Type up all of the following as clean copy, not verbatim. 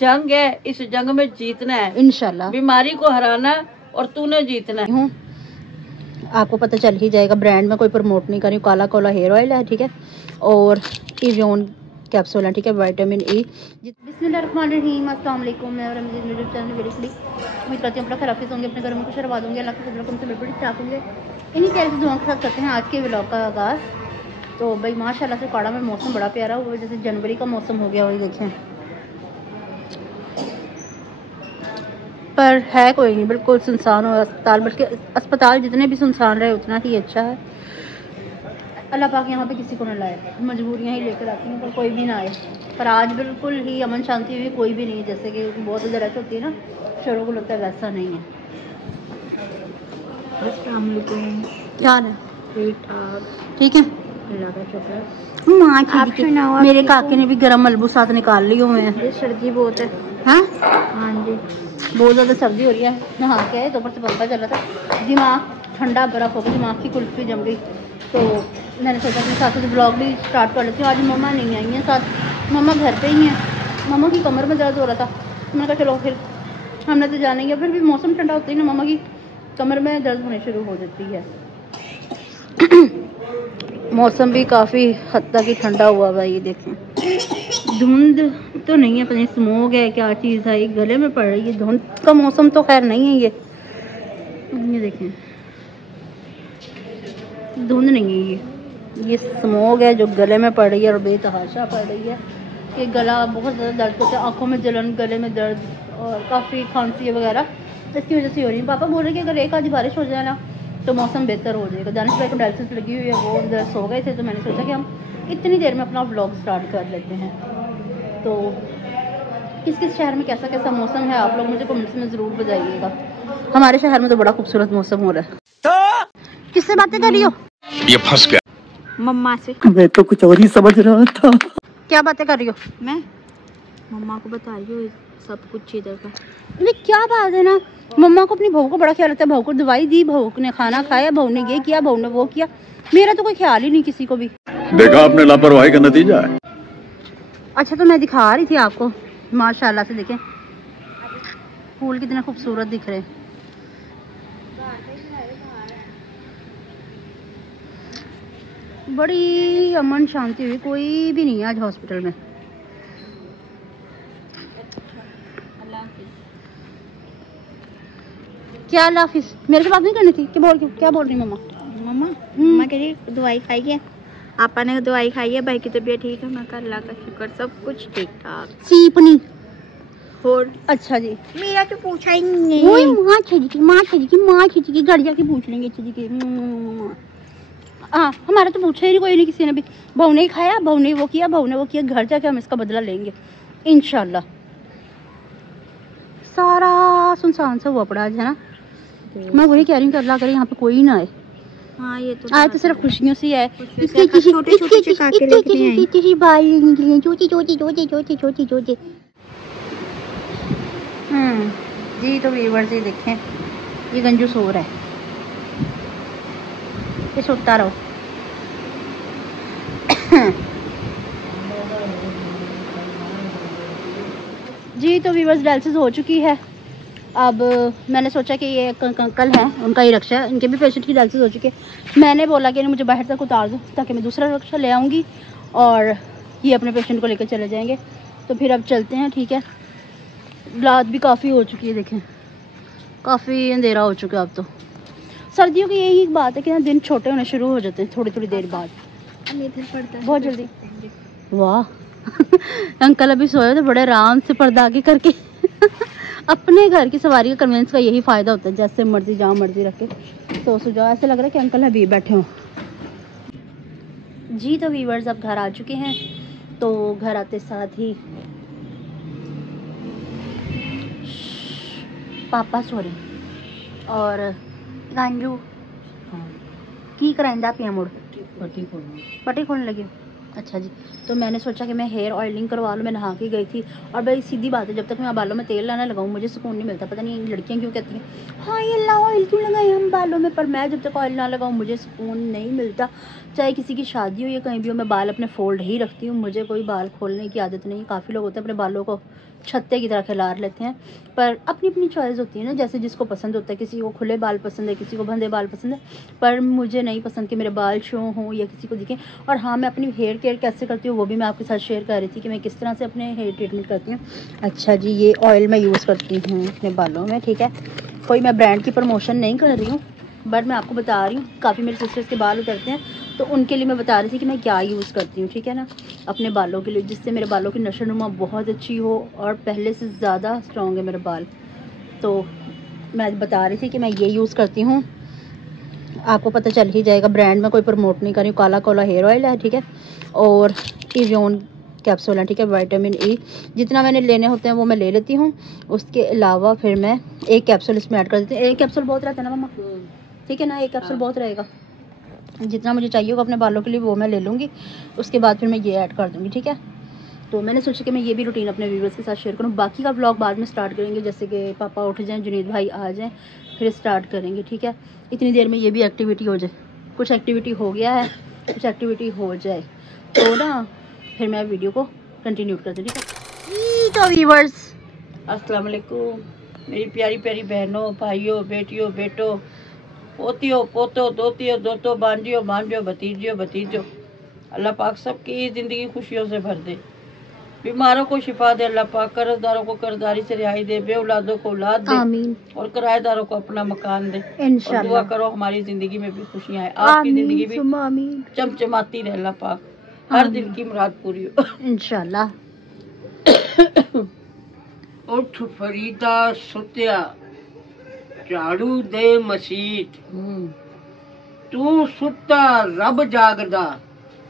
जंग है, इस जंग में जीतना है इंशाल्लाह। बीमारी को हराना है और तूने जीतना है। आपको पता चल ही जाएगा, ब्रांड में कोई प्रमोट नहीं कर रही हूँ। काला कोला हेयर ऑयल है, ठीक है, और इवियोन कैप्सूल है, ठीक है, विटामिन ई। बिस्मिल्लाहिर्रहमानिर्रहीम, अस्सलाम वालेकुम। मैं रमज़ान यूट्यूब चैनल मेरे लिए उम्मीद करती हूँ अपना खराफी होंगे, अपने घर में कुछ करवा दूँगी। अल्लाह के फजल से बड़ी चाक होंगे। इन्हीं कैसे दुआ के साथ करते हैं आज के व्लॉग का आगाज़। तो भाई माशाल्लाह से काड़ा में मौसम बड़ा प्यारा हुआ, जैसे जनवरी का मौसम हो गया। वही देखें, पर है कोई नहीं, बिल्कुल सुनसान हो अस्पताल, बल्कि अस्पताल जितने भी सुनसान रहे उतना ही अच्छा है। अल्लाह पाक यहाँ पे किसी को न लाए, मजबूरियाँ ही लेकर आती हैं, पर कोई भी ना आए। पर आज बिल्कुल ही अमन शांति हुई, कोई भी नहीं, जैसे कि बहुत ज़्यादा रश होती है ना, शोरों को लगता है, वैसा नहीं है। अस्सलाम वालेकुम, क्या हाल है? ठीक ठाक, ठीक है, अल्लाह का शुक्र है। माँ ठीक है, मेरे काके ने भी गर्म मलबू साथ निकाल लिए हुए हैं। सर्दी बहुत है। हाँ हाँ जी, बहुत ज़्यादा सर्दी हो रही है। नहा के आए, दोपहर से पंखा चल रहा था, दिमाग ठंडा बर्फ़ हो गया, दिमाग की कुल्फी जम गई। तो मैंने सोचा कि साथ साथ ब्लॉग भी स्टार्ट कर लेती हूँ। आज मम्मा नहीं आई हैं साथ, मम्मा घर पे ही हैं। मम्मा की कमर में दर्द हो रहा था, मैंने कहा चलो फिर हमने तो जाना ही है। फिर भी मौसम ठंडा होता ही ना, मम्मा की कमर में दर्द होने शुरू हो जाती है। मौसम भी काफ़ी हद तक ही ठंडा हुआ हुआ है। ये देखें, धुंध तो नहीं है, पता नहीं स्मोक है क्या चीज़ है, ये गले में पड़ रही है। धुंध का मौसम तो खैर नहीं है ये देखें, धुंध नहीं है, ये स्मोक है जो गले में पड़ रही है और बेतहाशा पड़ रही है। कि गला बहुत ज़्यादा दर्द करता है, आँखों में जलन, गले में दर्द और काफ़ी खांसी वगैरह इसकी वजह से हो रही है। पापा बोल रहे कि अगर एक आधी बारिश हो जाए ना तो मौसम बेहतर हो जाएगा। दानिश भाई को डायलिसिस लगी हुई है, वो अंदर सो गए थे, तो मैंने सोचा कि हम इतनी देर में अपना व्लॉग स्टार्ट कर लेते हैं। तो किस किस शहर में कैसा कैसा मौसम है आप लोग मुझे कमेंट्स में ज़रूर बताइएगा। हमारे शहर में तो बड़ा खूबसूरत मौसम हो रहा है। तो किससे बातें कर रही हो? ये फंस गया। मम्मा से। मैं तो कुछ और ही समझ रहा था। क्या बातें कर रही हो? मैं मम्मा को बता रही हूँ सब कुछ इधर का। अरे क्या बात है ना, मम्मा को अपनी बहू को बड़ा ख्याल आता है। बहू को दवाई दी, बहू ने खाना खाया, बहू ने ये किया, बहू ने वो किया। मेरा तो कोई ख्याल ही नहीं किसी को भी। देखा आपने, लापरवाही का नतीजा है। अच्छा, तो मैं दिखा रही थी आपको, माशाल्लाह से देखें फूल कितने खूबसूरत दिख रहे हैं। बड़ी अमन शांति हुई, कोई भी नहीं है आज हॉस्पिटल में। क्या अल्लाह हाफिज़? मेरे से बात नहीं करनी थी? क्या बोल रही मम्मा? मम्मा कह रही दवाई खाई है, आपा ने दवाई खाई है, भाई की तबीयत ठीक है। मैं कहा अल्लाह का शुक्र, सब कुछ ठीक ठाक। सीपनी और अच्छा जी, मेरा तो पूछा ही नहीं। वही माँ खींची घर जाके पूछ लेंगे। अच्छा जी के हाँ, हमारा तो पूछा ही नहीं, कोई नहीं, किसी ने भी। बहू ने खाया, बहू ने वो किया, बहू ने वो किया। घर जाके हम इसका बदला लेंगे इंशाल्लाह। सारा सुनसान सा हुआ पड़ा आज है ना। मैं वही कह रही हूँ कि अल्लाह करे यहाँ पे कोई ना आए। हाँ, ये तो आए तो सिर्फ खुशियों से है। जी, तो व्यूअर्स ये देखें, ये गंजू सो रहा है, ये सोता रहो। जी, तो व्यूअर्स डायलिसिस हो चुकी है। अब मैंने सोचा कि ये अंकल हैं, उनका ही रिक्शा है, इनके भी पेशेंट की डायलिसिस हो चुकी है। मैंने बोला कि मुझे बाहर तक उतार दो ताकि मैं दूसरा रिक्शा ले आऊँगी और ये अपने पेशेंट को लेकर चले जाएंगे। तो फिर अब चलते हैं, ठीक है। रात भी काफ़ी हो चुकी है, देखें काफ़ी अंधेरा हो चुका है अब तो। सर्दियों की यही बात है कि ना दिन छोटे होने शुरू हो जाते हैं थोड़ी थोड़ी देर बाद, बहुत जल्दी। वाह अंकल अभी सोए थे, बड़े आराम से पर्दा आगे करके। अपने घर की सवारी का कन्वेंस का यही फ़ायदा होता है, जैसे मर्जी जहाँ मर्जी रखे तो सो जाओ। ऐसे लग रहा है कि अंकल अभी बैठे हों। जी, तो व्यूअर्स अब घर आ चुके हैं। तो घर आते साथ ही पापा सॉरी और गांजू की कराइंदा पिया मुड़ पट्टी खोलने लगी। अच्छा जी, तो मैंने सोचा कि मैं हेयर ऑयलिंग करवा लूँ। मैं नहा के गई थी और भाई सीधी बात है, जब तक मैं बालों में तेल लाना लगाऊँ मुझे सुकून नहीं मिलता। पता नहीं लड़कियाँ क्यों कहती हैं हाँ ये ला ऑयल क्यों लगाए हम बालों में, पर मैं जब तक ऑयल ना लगाऊँ मुझे सुकून नहीं मिलता। चाहे किसी की शादी हो या कहीं भी हो, मैं बाल अपने फोल्ड ही रखती हूँ। मुझे कोई बाल खोलने की आदत नहीं। काफ़ी लोग होते हैं अपने बालों को छत्ते की तरह खिलार लेते हैं, पर अपनी अपनी चॉइस होती है ना, जैसे जिसको पसंद होता है। किसी को खुले बाल पसंद है, किसी को बंधे बाल पसंद है, पर मुझे नहीं पसंद कि मेरे बाल शो हों या किसी को दिखें। और हाँ, मैं अपनी हेयर केयर कैसे करती हूँ वो भी मैं आपके साथ शेयर कर रही थी कि मैं किस तरह से अपने हेयर ट्रीटमेंट करती हूँ। अच्छा जी, ये ऑयल मैं यूज़ करती हूँ अपने बालों में, ठीक है। कोई मैं ब्रांड की प्रमोशन नहीं कर रही हूँ, बट मैं आपको बता रही हूँ। काफ़ी मेरे सिस्टर्स के बाल उतरते हैं तो उनके लिए मैं बता रही थी कि मैं क्या यूज़ करती हूँ, ठीक है ना, अपने बालों के लिए, जिससे मेरे बालों की नशोनुमा बहुत अच्छी हो और पहले से ज़्यादा स्ट्रॉन्ग है मेरे बाल। तो मैं बता रही थी कि मैं ये यूज़ करती हूँ। आपको पता चल ही जाएगा, ब्रांड में कोई प्रमोट नहीं कर रही हूँ। काला कोला हेयर ऑयल है, ठीक है, और इवियन कैप्सूल है, ठीक है, विटामिन ई। जितना मैंने लेने होते हैं वो मैं ले लेती हूँ। उसके अलावा फिर मैं एक कैप्सूल इसमें ऐड कर देती हूँ। एक कैप्सूल बहुत रहता है ना मम्मा, ठीक है ना, एक कैप्सूल बहुत रहेगा। जितना मुझे चाहिए होगा अपने बालों के लिए वो मैं ले लूँगी। उसके बाद फिर मैं ये ऐड कर दूँगी, ठीक है। तो मैंने सोचा कि मैं ये भी रूटीन अपने व्यूअर्स के साथ शेयर करूँ। बाकी का व्लॉग बाद में स्टार्ट करेंगे, जैसे कि पापा उठ जाएं, जुनैद भाई आ जाएं, फिर स्टार्ट करेंगे, ठीक है। इतनी देर में ये भी एक्टिविटी हो जाए। कुछ एक्टिविटी हो गया है, कुछ एक्टिविटी हो जाए तो ना फिर मैं वीडियो को कंटिन्यू करती हूँ, ठीक है। तो व्यूअर्स अस्सलाम वालेकुम मेरी प्यारी प्यारी बहनों, भाइयों, बेटियों, बेटों, पोतियों, पोतों, दोतियों, दोतों, भांजियों, भांजों, भतीजियों, भतीजों। अल्लाह पाक सबकी ज़िंदगी खुशियों से भर दे, बीमारों को शिफा दे अल्लाह पाक, कर्जदारों को कर्जदारी से रिहाई दे, बेऔलादों को औलाद दे, आमीन, और किराएदारों को अपना मकान दे। और इंशाल्लाह। दुआ करो हमारी ज़िंदगी में भी खुशियाँ आए, आपकी ज़िंदगी भी आमीन, चमचमाती रहे अल्लाह पाक, हर दिल की मुराद पूरी हो इंशाल्लाह। उठ फरीदा सुत्या, झाड़ू दे मसीत, तू सुत्ता रब जागदा,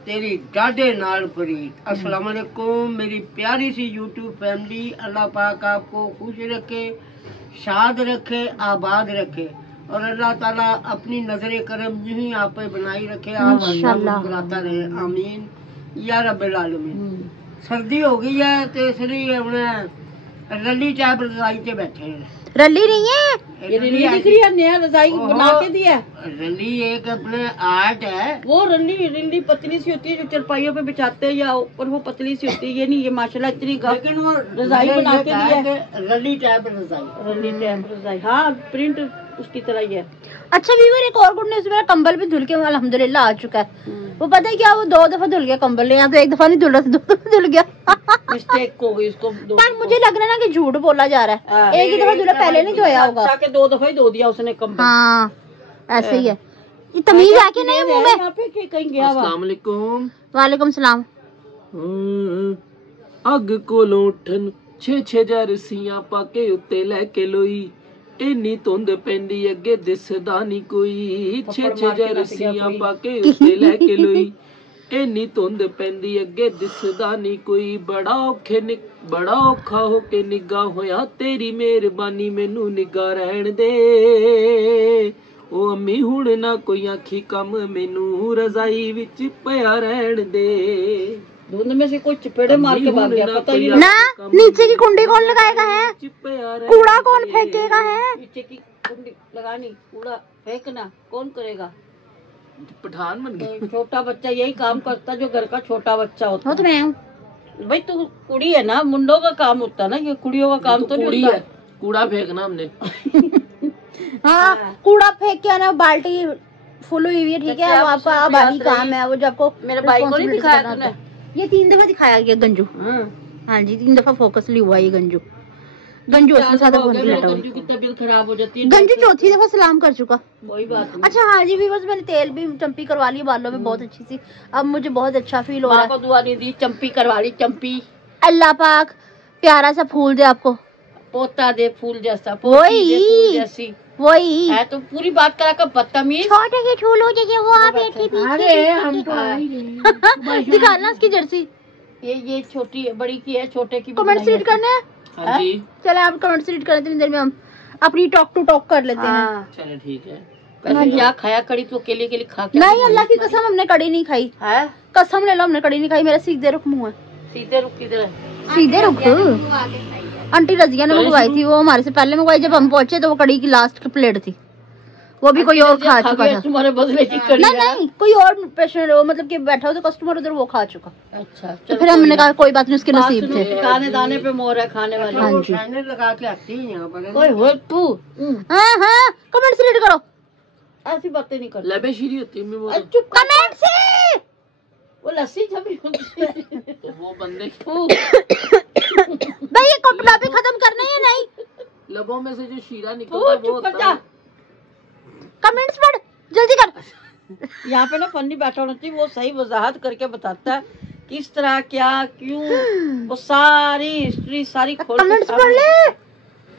तेरी डाडे नाल फरीद। अस्सलाम वालेकुम मेरी प्यारी सी यूट्यूब फैमिली। अल्लाह पाक आपको खुश रखे, शाद रखे, आबाद रखे, और अल्लाह ताला अपनी नजर करम यूं ही आप पे बनाई रखे, आप मुस्कुराता रहे, आमीन या रब्बिल आलमीन। सर्दी हो गई है तो इसलिए हमने रली चाय रजाई से बैठे हैं। रली नहीं है ये रली दिख रही है, नया रजाई बना के दिया। रली एक अपने आर्ट है। वो रली पतली सी होती है जो चरपाइयों पे बिछाते हैं, या ऊपर वो पतली सी होती है। ये नहीं, ये माशाल्लाह इतनी लेकिन वो रजाई बना के दिया है, रली टाइप रजाई, रली टाइप रजाई। हाँ, प्रिंट उसकी तरह ही है। अच्छा व्यूअर, एक और गुड न्यूज़, मेरा कंबल भी धुल के अल्हम्दुलिल्लाह आ चुका है। वो पता है क्या, वो 2 दफा धुल गया कंबल, यहाँ तो एक दफा नहीं धुल रहा था, 2 दफा धुल गया। मिस्टेक हो गई इसको। पर मुझे लग रहा है ना कि झूठ बोला जा रहा है, एक ही दफा धुला, पहले नहीं धोया होगा। 2 दफा ही धो दिया उसने कंबल। हाँ ऐसे ही है, ये तमीज आके नहीं मुंह में। यहाँ पे कहीं गया हुआ। अस्सलाम वालेकुम। वालेकुम सलाम। अग कोलों उठन 6-6 रस्सियां पाके उत्ते लेके लोई, इन्नी धुंध पैंदी अगे दिसदा नहीं कोई। 6-6 रस्सियां पाके उत्ते लेके लोई, इन्नी धुंध पैंदी अगे दिसदा नहीं कोई। बड़ा औखा होके निगा होया, तेरी मेहरबानी मैनू निगा रहन दे। ओ अम्मी हुण ना कोई आखी कम, मैनू रजाई विच पिया रहन दे। धुंध में से कोई चपेड़े मार के भाग गया, पता ही ना। नीचे की कुंडी कौन लगाएगा है, कूड़ा कौन फेंकेगा है, नीचे की कुंडी लगानी, कूड़ा फेंकना कौन करेगा? पठान बन गए। छोटा बच्चा यही काम करता जो घर का छोटा बच्चा होता। वो तो मैं हूँ भाई, तू कुड़ी है ना, मुंडों का काम होता ना, ये कुड़ियों का काम तो नहीं होता। कूड़ा फेंकना हमने। हाँ, कूड़ा फेंक के आना, बाल्टी फुल हुई हुई है, ठीक है, वो आपका आबादी काम है, वो जो आपको मेरे भाई को नहीं दिखाया तूने? ये 3 दफा दिखाया गया गंजू। हाँ जी, 3 दफा फोकस ली हुआ ये गंजू। गंजू उसमें ज्यादा गंजू की तबीयत खराब हो जाती है। गंजू 4थी दफा सलाम कर चुका। वही बात है। अच्छा हाँ जी व्यूअर्स, मैंने तेल भी चंपी करवा ली बालों में, बहुत अच्छी सी, अब मुझे बहुत अच्छा फील हो रहा है। दुआ नहीं दी, चंपी करवा ली, चंपी। अल्लाह पाक प्यारा सा फूल दे आपको, पोता दे फूल जैसा, वही है तो पूरी बात करा कर बदतमीज। छोटे के फूल हो जाइए, वो आप बैठी पीछे। अरे हम तो आ ही रहे। दिखाना उसकी जर्सी। ये छोटी है, बड़ी की है, छोटे की। कमेंट्स रीड करने हैं? हाँ जी, चले आप कमेंट्स रीड करते हैं, देर में हम अपनी टॉक टू टॉक कर लेते हैं। चलो ठीक है। पहले क्या खाया कड़ी तो अकेले अकेले खा के नहीं, अल्लाह की कसम हमने कड़ी नहीं खाई है। कसम ले लो, हमने कड़ी नहीं खाई। मेरा सीधे रुख मुंह है। सीधे रुक किधर है? सीधे रुख। आंटी रजिया ने मंगवाई थी, वो हमारे से पहले मंगवाई। जब हम पहुंचे तो वो कड़ी की लास्ट प्लेट थी, वो भी कोई और खा चुका था। तुम्हारे बदले की कड़ी? नहीं, कोई और पेशेंट मतलब कि बैठा हो तो कस्टमर उधर, वो खा चुका। अच्छा, तो फिर हमने कहा कोई बात नहीं, उसके नसीब थे। दाने दाने पे मोहर है खाने वाली। हाँ जी। लगा के आती है यहाँ पर। ओए होए तू हाँ, कमेंट से रीड करो। ऐसी बातें नहीं कर। लबे शीरी होती है वो। चुप कर। कमेंट से वो लस्सी जमी तो वो बंदे भाई ये टॉपिक खत्म करना है नहीं? लबों में से जो शीरा निकलता है वो होता है। कमेंट्स पढ़ जल्दी कर। यहाँ पे ना फन्नी बैठा होना चाहिए, वो सही वजाहत करके बताता है किस तरह क्या क्यों, वो सारी हिस्ट्री सारी खोल के कमेंट्स पढ़ ले।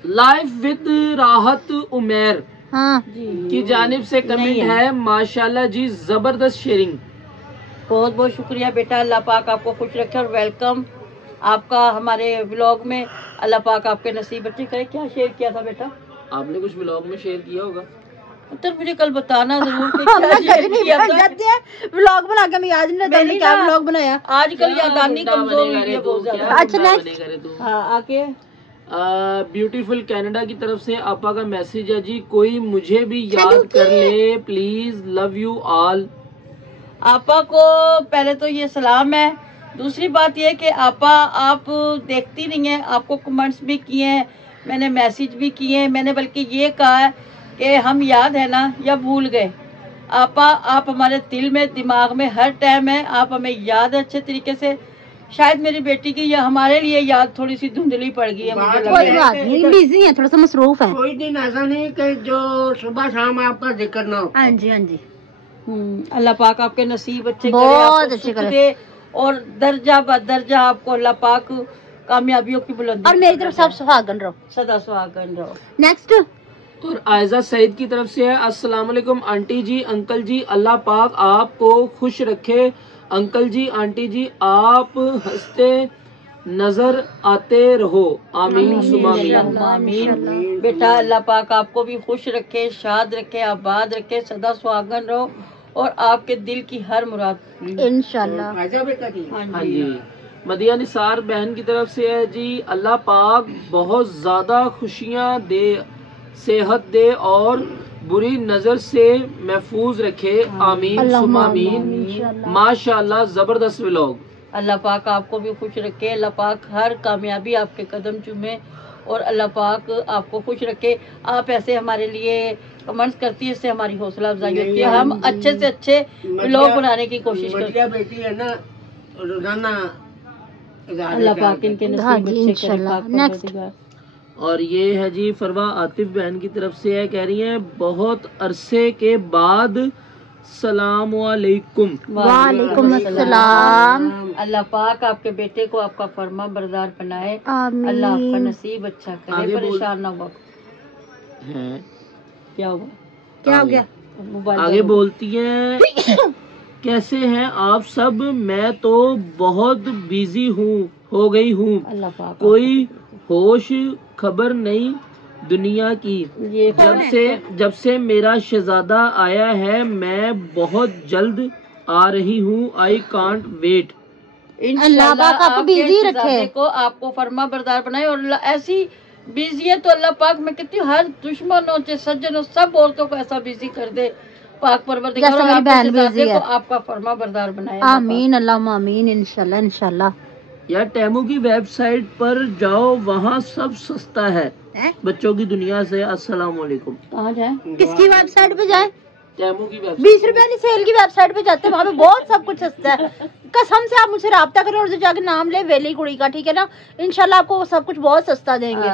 लाइफ विद राहत उमेर हाँ की जानिब से कमेंट है, माशाल्लाह जी जबरदस्त शेयरिंग। बहुत बहुत शुक्रिया बेटा, अल्लाह पाक आपको खुश रखे और वेलकम आपका हमारे व्लॉग में। अल्लाह पाक आपके नसीब अच्छे करे। क्या शेयर किया था बेटा आपने? कुछ व्लॉग में शेयर किया होगा तो मुझे कल बताना जरूर कि क्या शेयर किया था। व्लॉग बना के मैं याद नहीं रहता हमने क्या व्लॉग बनाया। आजकल यादानी कमजोर हुई है बहुत ज्यादा। अच्छा नेक्स्ट। हाँ आके ब्यूटीफुल कनाडा की तरफ से आपा का मैसेज है जी, कोई मुझे भी याद कर ले प्लीज, लव यू ऑल। आपा को पहले तो ये सलाम है। दूसरी बात ये कि आपा आप देखती नहीं है, आपको कमेंट्स भी किए हैं, मैंने मैसेज भी किए हैं, मैंने बल्कि ये कहा है कि हम याद है ना या भूल गए। आपा आप हमारे दिल में दिमाग में हर टाइम है, आप हमें याद है अच्छे तरीके से। शायद मेरी बेटी की या हमारे लिए याद थोड़ी सी धुंधली पड़ गई है। मुझे कोई बात नहीं, बिजी है, थोड़ा सा मसरूफ है। कोई दिन ऐसा नहीं कि जो सुबह शाम आपका जिक्र ना हो। हाँ जी हाँ जी। अल्लाह पाक आपके नसीब अच्छे करे, बहुत आपको अच्छे सुख करे दे और दर्जा ब दर्जा आपको अल्लाह पाक कामयाबियों की बुलंदी। और मेरी तरफ से आप सुहागन रहो, सदा सुहागन रहो। नेक्स्ट। और आयजा सईद की तरफ से है, अस्सलाम वालेकुम आंटी जी अंकल जी, अल्लाह पाक आपको खुश रखे। अंकल जी आंटी जी आप हंसते नजर आते रहो, आमीन सुमा आमीन। बेटा अल्लाह पाक आपको भी खुश रखे, शाद रखे, आबाद रखे, सदा सुहागन रहो और आपके दिल की हर मुराद इंशाल्लाह। हाँ जी। मदिया निसार बहन की तरफ से है जी, अल्लाह पाक बहुत ज्यादा खुशियाँ दे, सेहत दे और बुरी नजर से महफूज रखे, आमीन सुमा आमीन। माशाल्लाह जबरदस्त व्लॉग। अल्लाह पाक आपको भी खुश रखे, अल्लाह पाक हर कामयाबी आपके कदम चूमे और अल्लाह पाक आपको खुश रखे। आप ऐसे हमारे लिए कमेंट्स करती है, इससे हमारी हौसला अफजाई होती है, हम अच्छे से अच्छे व्लॉग बनाने की कोशिश करते हैं। बेटी है ना रोजाना। अल्लाह पाक इनके नसीब अच्छे करे। नेक्स्ट। और ये है जी फरवा आतिफ बहन की तरफ से है, कह रही है बहुत अरसे के बाद सलाम वालेकुम। वालेकुम अस्सलाम। अल्लाह पाक आपके बेटे को आपका फरमा बरदार बनाए, आमीन। अल्लाह आपका नसीब अच्छा करे, परेशान ना हुआ। क्या हुआ? क्या हो गया? आगे बोलती है कैसे हैं आप सब, मैं तो बहुत बिजी हो गई हूँ, अल्लाह पाक कोई होश खबर नहीं दुनिया की। ये जब से मेरा शहजादा आया है मैं बहुत जल्द आ रही हूँ, आई कांट वेट। इंशाल्लाह पाक आपको बिजी रखे, शहजादे को आपको फरमा बरदार बनाए और ऐसी बिजी है तो अल्लाह पाक मैं कहती हूँ हर दुश्मनों से सज्जनों सब औरतों को ऐसा बिजी कर दे पाक परवरदिगार, और आपके शहजादे को आपका फरमा बरदार बनाए, आमीन अल्लाह आमीन। इंशाल्लाह इंशाल्लाह। यार टेमू की वेबसाइट पर जाओ, वहाँ सब सस्ता है बच्चों की दुनिया से। अस्सलाम वालेकुम। कहाँ जाए? किसकी वेबसाइट पे जाए? टेमू की वेबसाइट। 20 रुपए वाली सेल की वेबसाइट पे जाते हैं, वहाँ पे बहुत सब कुछ सस्ता है। कसम से आप मुझसे राब्ता करें और जो जाके नाम ले वेली कुड़ी का, ठीक है ना? इंशाल्लाह आपको सब कुछ बहुत सस्ता देंगे।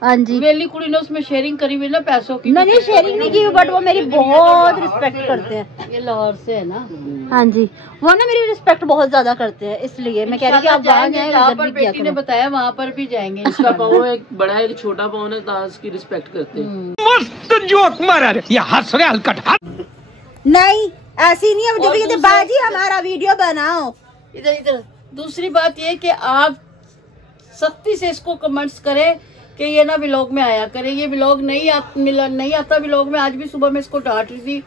हाँ जी। वेली कुड़ी ने उसमें शेयरिंग करी हुई ना पैसों की। मैंने शेयरिंग नहीं की, बट वो मेरी बहुत रिस्पेक्ट करते हैं। ये लाहौर से है ना? हाँ जी, वो ना मेरी रिस्पेक्ट बहुत ज्यादा करते हैं, इसलिए मैं कह रही हूँ कि आप वहाँ जाएं, जहाँ पर बेटी ने बताया वहाँ पर भी जाएंगे। इसका पाँव एक बड़ा एक छोटा पाँव है, ताज की रिस्पेक्ट करते हैं। मस्त जोक मारा रे, ये हंस रहे हलकट। नहीं ऐसी नहीं है, मुझे भी कहते बाजी हमारा वीडियो बनाओ। इधर इधर। दूसरी बात ये कि आप सख्ती से इसको कमेंट्स करें कि ये ना व्लॉग में आया करे, ये व्लॉग नहीं आता व्लॉग में। आज भी सुबह मैं इसको डांट रही थी,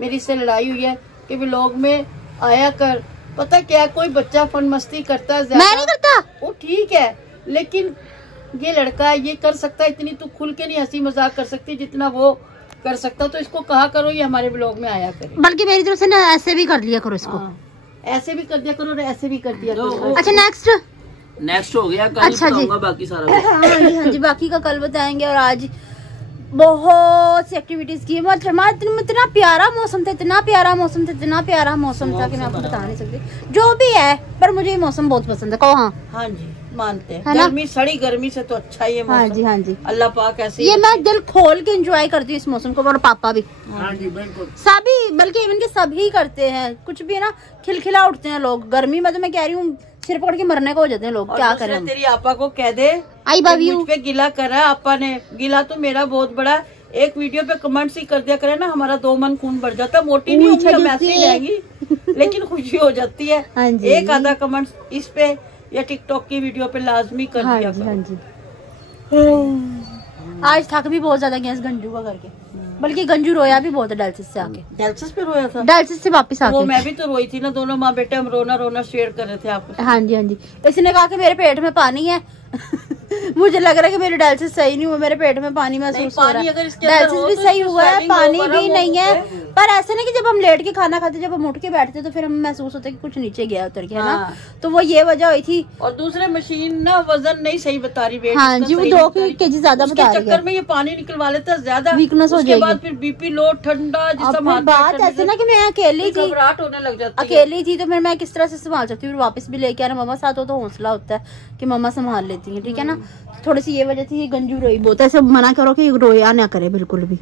मेरी इससे लड़ाई हुई है कि व्लॉग में आया कर। पता क्या, कोई बच्चा फन मस्ती करता है मैं नहीं करता, वो ठीक है, लेकिन ये लड़का ये कर सकता है, इतनी तू खुल के नहीं हंसी मजाक कर सकती जितना वो कर सकता। तो इसको कहा करो ये हमारे ब्लॉग में आया करे। बल्कि मेरी तरफ से ना ऐसे भी कर लिया करो इसको। ऐसे भी कर दिया करो और ऐसे भी कर दिया करो। अच्छा नेक्स्ट हो गया, कल अच्छा जी, बाकी सारा। हाँ जी, बाकी का कल बताएंगे। और आज बहुत सी एक्टिविटीज की। इतना प्यारा मौसम था, इतना प्यारा मौसम था, इतना प्यारा मौसम था कि मैं आपको बता नहीं सकती। जो भी है, पर मुझे ये मौसम बहुत पसंद है। कहो हाँ। हाँ जी, मानते हैं। है ना? गर्मी, सड़ी गर्मी से तो अच्छा ही है मौसम। हाँ जी, हाँ जी, अल्लाह पाक ऐसे ये मैं दिल खोल के एंजॉय करती हूँ इस मौसम को। और पापा भी, हाँ जी बिल्कुल, सभी, बल्कि इवन के सभी करते हैं। कुछ भी है ना, खिलखिला उठते हैं लोग। गर्मी में तो मैं कह रही हूँ सिर पकड़ के मरने को हो जाते हैं लोग। क्या करें हम? तेरी आपा को कह दे आई लव यू। मुझ पे गिला करा आपा ने। गिला तो मेरा बहुत बड़ा, एक वीडियो पे कमेंट्स ही कर दिया करे ना, हमारा 2 मन खून बढ़ जाता। मोटी नहीं होगी, हम ऐसे ही रहेंगी, लेकिन खुशी हो जाती है। हाँ जी। एक आधा कमेंट्स इस पे या टिकटॉक की वीडियो पे लाजमी कर हाँ दिया जी, करो। हाँ जी। आज थक भी बहुत ज्यादा गया इस गंजू का करके, बल्कि गंजू रोया भी बहुत है डायलिसिस से आके। डायलिसिस पे रोया था? डायलिसिस से वापस वो आके। मैं भी तो रोई थी ना, दोनों माँ बेटे हम रोना शेयर कर रहे थे आपको। हाँ जी, हाँ जी। इसने कहा कि मेरे पेट में पानी है। मुझे लग रहा है कि मेरी डायलिसिस सही नहीं हुआ, मेरे पेट में पानी महसूस हो रहा है। डायलिसिस भी सही हुआ है, पानी भी नहीं है। पर ऐसे नहीं कि जब हम लेट के खाना खाते, जब हम उठ के बैठते तो फिर हमें महसूस होता है कि कुछ नीचे गया उतर गया, है ना। तो वो ये वजह हुई थी। और दूसरे मशीन ना वजन नहीं सही बता रही, वेट हाँ जी, वो 2 kg ज्यादा बता रही है। चक्कर में ये पानी निकलवा लेता है ज्यादा, वीकनेस हो उसके जाएगी। बाद फिर बीपी लो, ठंडा, जिसका बात ऐसे ना कि मैं अकेली थी, घबराहट होने लग जाती है। अकेली थी तो फिर मैं किस तरह से संभाल सकती हूँ। वापस भी लेके आना, मम्मा साथ हो तो हौसला होता है कि मम्मा संभाल लेती है, ठीक है ना। थोड़ी सी ये वजह थी, ये गंजू रोई बहुत। ऐसे मना करो कि रोया ना करे बिल्कुल भी।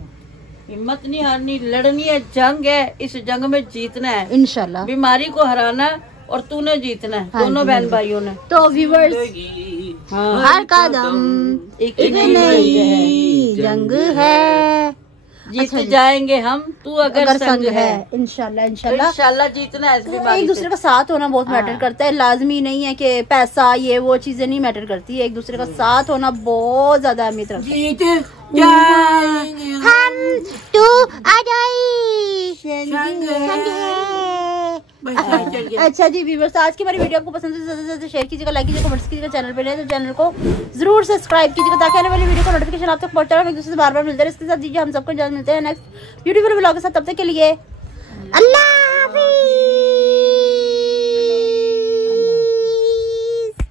हिम्मत नहीं हारनी, लड़नी है, जंग है, इस जंग में जीतना है इंशाल्लाह। बीमारी को हराना है और तूने जीतना है। हाँ दोनों जी, बहन हाँ भाइयों ने। तो व्यूअर्स, हर कदम एक एक नई जंग है, जीत जाएंगे हम, तू अगर संग है। इंशाल्लाह तो इंशाल्लाह। इंशाल्लाह जीतना है इस बीमारी एक दूसरे से। का साथ होना बहुत मैटर करता है। लाजमी नहीं है कि पैसा ये वो चीजें नहीं मैटर करती है। एक दूसरे का साथ होना बहुत ज्यादा अहमियत रखता है। जीत जाएंगे हम तू आ जाए। अच्छा जी व्यूअर्स, आज की हमारी वीडियो आपको पसंद है, ज्यादा से ज्यादा शेयर कीजिएगा, लाइक कीजिएगा, कमेंट्स कीजिएगा। चैनल पे नए तो चैनल को जरूर सब्सक्राइब कीजिएगा ताकि आने वाली वीडियो का नोटिफिकेशन आप तक पहुंचता रहे। एक दूसरे से बार बार मिलते रहे। इसके साथ दीजिए हम सबको इजाजत, मिलते हैं नेक्स्ट ब्यूटीफुल व्लॉग के साथ। तब तक के लिए अल्लाह हाफिज।